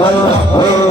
Allah